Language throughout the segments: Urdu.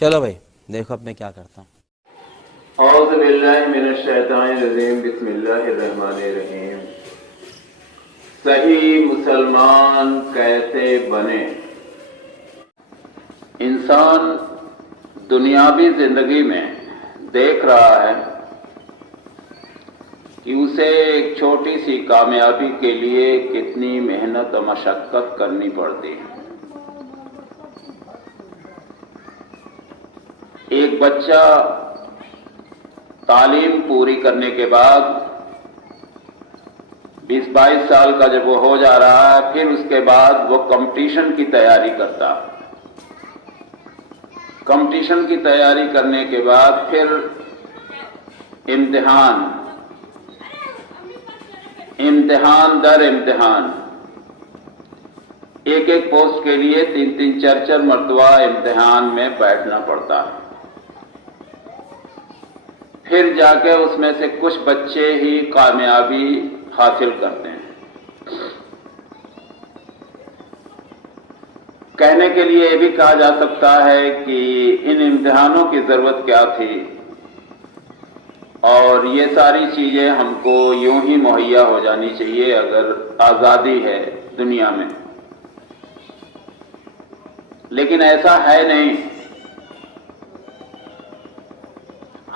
چلو بھائی دیکھو اب میں کیا کرتا ہوں۔ اعوذ باللہ من الشیطان الرجیم، بسم اللہ الرحمن الرحیم۔ صحیح مسلمان کیسے بنے؟ انسان دنیاوی زندگی میں دیکھ رہا ہے کہ اسے ایک چھوٹی سی کامیابی کے لیے کتنی محنت و مشقت کرنی پڑتی ہے۔ ایک بچہ تعلیم پوری کرنے کے بعد 20-22 سال کا جب وہ ہو جا رہا ہے، پھر اس کے بعد وہ کمپٹیشن کی تیاری کرتا۔ کمپٹیشن کی تیاری کرنے کے بعد پھر امتحان در امتحان، ایک پوسٹ کے لیے 3-4 مرتبہ امتحان میں بیٹھنا پڑتا ہے۔ پھر جا کے اس میں سے کچھ بچے ہی کامیابی حاصل کرتے ہیں۔ کہنے کے لیے یہ بھی کہا جا سکتا ہے کہ ان امتحانوں کی ضرورت کیا تھی، اور یہ ساری چیزیں ہم کو یوں ہی مہیا ہو جانی چاہیے اگر آزادی ہے دنیا میں، لیکن ایسا ہے نہیں۔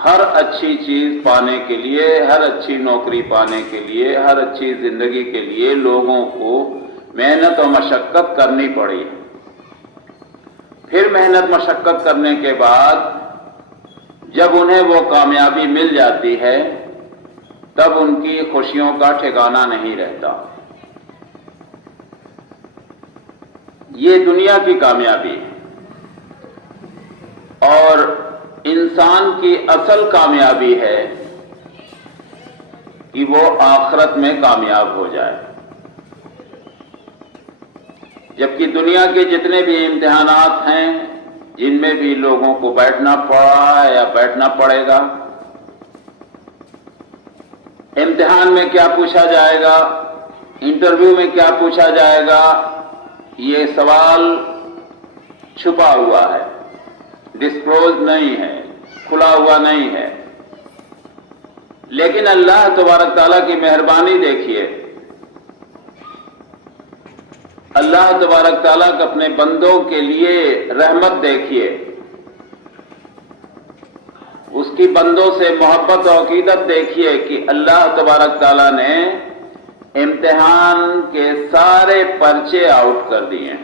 ہر اچھی چیز پانے کے لیے، ہر اچھی نوکری پانے کے لیے، ہر اچھی زندگی کے لیے لوگوں کو محنت و مشقت کرنی پڑی۔ پھر محنت مشقت کرنے کے بعد جب انہیں وہ کامیابی مل جاتی ہے تب ان کی خوشیوں کا ٹھکانہ نہیں رہتا۔ یہ دنیا کی کامیابی ہے، اور انسان کی اصل کامیابی ہے کہ وہ آخرت میں کامیاب ہو جائے۔ جبکہ دنیا کے جتنے بھی امتحانات ہیں جن میں بھی لوگوں کو بیٹھنا پڑا ہے یا بیٹھنا پڑے گا، امتحان میں کیا پوچھا جائے گا، انٹرویو میں کیا پوچھا جائے گا، یہ سوال چھپا ہوا ہے، ڈسکلوز نہیں ہے، کھلا ہوا نہیں ہے۔ لیکن اللہ تبارک تعالیٰ کی مہربانی دیکھیے، اللہ تبارک تعالیٰ کے اپنے بندوں کے لیے رحمت دیکھیے، اس کی بندوں سے محبت و عقیدت دیکھیے کہ اللہ تبارک تعالیٰ نے امتحان کے سارے پرچے آؤٹ کر دیے ہیں۔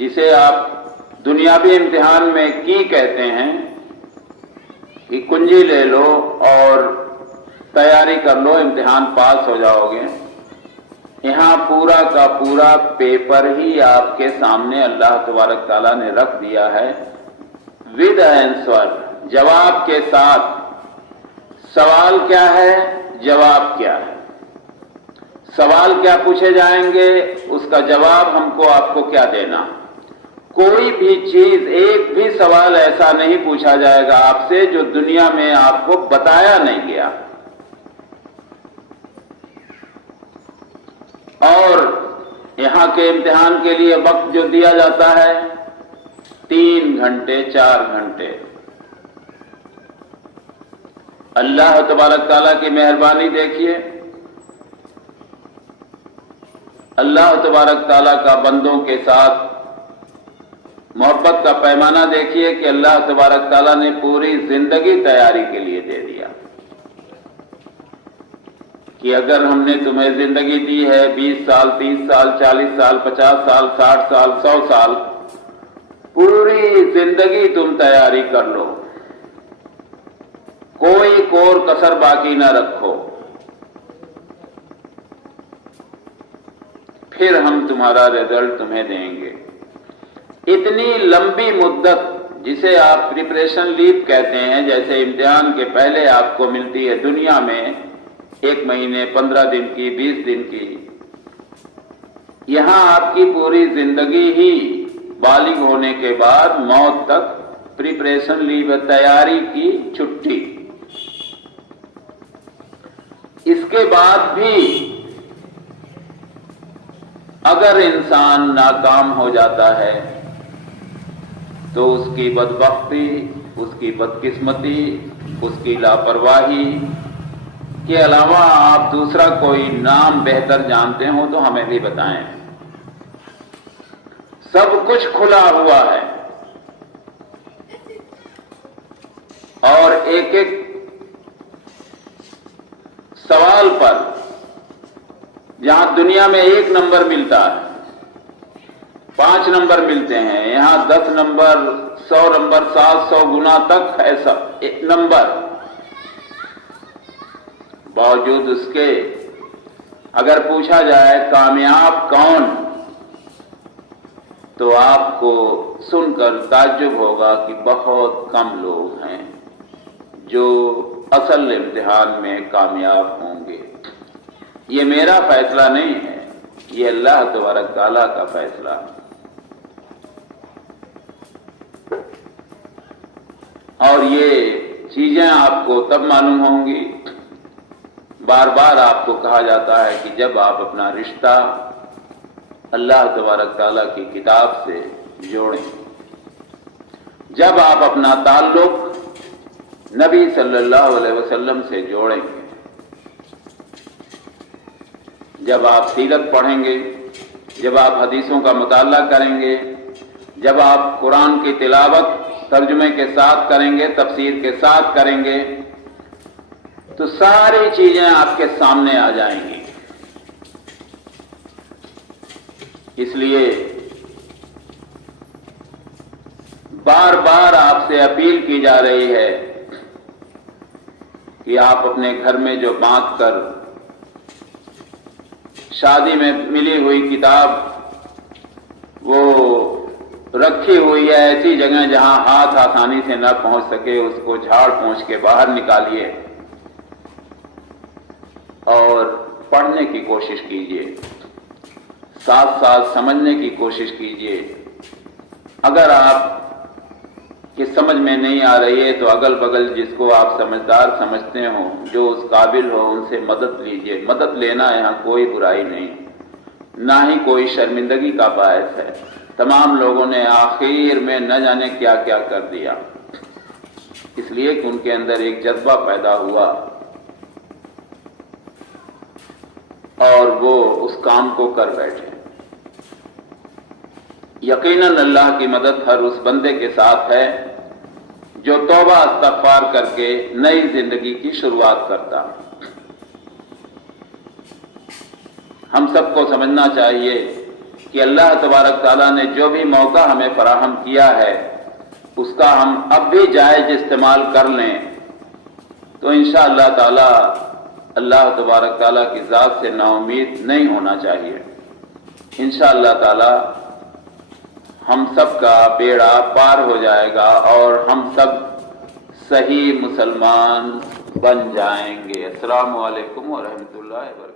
جسے آپ دنیاوی امتحان میں کی کہتے ہیں کہ کنجی لے لو اور تیاری کر لو، امتحان پاس ہو جاؤ گے۔ یہاں پورا کا پورا پیپر ہی آپ کے سامنے اللہ تبارک تعالیٰ نے رکھ دیا ہے، ود آنسر، جواب کے ساتھ۔ سوال کیا ہے، جواب کیا ہے، سوال کیا پوچھے جائیں گے، اس کا جواب ہم کو آپ کو کیا دینا۔ کوئی بھی چیز، ایک بھی سوال ایسا نہیں پوچھا جائے گا آپ سے جو دنیا میں آپ کو بتایا نہیں گیا۔ اور یہاں کے امتحان کے لیے وقت جو دیا جاتا ہے 3 گھنٹے 4 گھنٹے۔ اللہ تبارک تعالیٰ کی مہربانی دیکھیے، اللہ تبارک تعالیٰ کا بندوں کے ساتھ محبت کا پیمانہ دیکھیے کہ اللہ تبارک تعالیٰ نے پوری زندگی تیاری کے لیے دے دیا کہ اگر ہم نے تمہیں زندگی دی ہے 20 سال 30 سال 40 سال 50 سال 60 سال 100 سال، پوری زندگی تم تیاری کر لو، کوئی کور کسر باقی نہ رکھو، پھر ہم تمہارا رزلٹ تمہیں دیں گے۔ اتنی لمبی مدت جسے آپ پریپریشن لیو کہتے ہیں، جیسے امتحان کے پہلے آپ کو ملتی ہے دنیا میں 1 مہینے 15 دن کی 20 دن کی، یہاں آپ کی پوری زندگی ہی بالغ ہونے کے بعد موت تک پریپریشن لیو، تیاری کی چھٹی۔ اس کے بعد بھی اگر انسان ناکام ہو جاتا ہے تو اس کی بدبختی، اس کی بدقسمتی، اس کی لاپرواہی کے علاوہ آپ دوسرا کوئی نام بہتر جانتے ہوں تو ہمیں بھی بتائیں۔ سب کچھ کھلا ہوا ہے اور ایک ایک سوال پر جہاں دنیا میں 1 نمبر ملتا ہے، 5 نمبر ملتے ہیں، یہاں 10 نمبر، 100 نمبر، 700 گنا تک ہے سب نمبر۔ باوجود اس کے اگر پوچھا جائے کامیاب کون، تو آپ کو سن کر تعجب ہوگا کہ بہت کم لوگ ہیں جو اصل امتحان میں کامیاب ہوں گے۔ یہ میرا فیصلہ نہیں ہے، یہ اللہ تبارک تعالیٰ کا فیصلہ ہے۔ اور یہ چیزیں آپ کو تب معلوم ہوں گی، بار بار آپ کو کہا جاتا ہے کہ جب آپ اپنا رشتہ اللہ تبارک تعالیٰ کی کتاب سے جوڑیں، جب آپ اپنا تعلق نبی صلی اللہ علیہ وسلم سے جوڑیں گے، جب آپ سیرت پڑھیں گے، جب آپ حدیثوں کا مطالعہ کریں گے، جب آپ قرآن کی تلاوت ترجمے کے ساتھ کریں گے، تفسیر کے ساتھ کریں گے، تو ساری چیزیں آپ کے سامنے آ جائیں گی۔ اس لیے بار بار آپ سے اپیل کی جا رہی ہے کہ آپ اپنے گھر میں جو باندھ کر شادی میں ملی ہوئی کتاب وہ رکھی ہوئی ہے ایسی جگہ جہاں ہاتھ آسانی سے نہ پہنچ سکے، اس کو جھاڑ پونچھ کے باہر نکالیے اور پڑھنے کی کوشش کیجیے، ساتھ ساتھ سمجھنے کی کوشش کیجیے۔ اگر آپ کی سمجھ میں نہیں آ رہی ہے تو اگل بگل جس کو آپ سمجھدار سمجھتے ہوں، جو اس قابل ہو، ان سے مدد لیجیے۔ مدد لینا یہاں کوئی برائی نہیں، نہ ہی کوئی شرمندگی کا باعث ہے۔ تمام لوگوں نے آخر میں نہ جانے کیا کیا کر دیا، اس لیے کہ ان کے اندر ایک جذبہ پیدا ہوا اور وہ اس کام کو کر بیٹھے۔ یقیناً اللہ کی مدد ہر اس بندے کے ساتھ ہے جو توبہ استغفار کر کے نئی زندگی کی شروعات کرتا۔ ہم سب کو سمجھنا چاہیے کہ اللہ تبارک تعالیٰ نے جو بھی موقع ہمیں فراہم کیا ہے اس کا ہم اب بھی جائز استعمال کر لیں تو انشاءاللہ تعالی اللہ تبارک تعالیٰ کی ذات سے نا امید نہیں ہونا چاہیے۔ انشاءاللہ تعالی ہم سب کا بیڑا پار ہو جائے گا اور ہم سب صحیح مسلمان بن جائیں گے۔ السلام علیکم ورحمۃ اللہ وبرکاتہ۔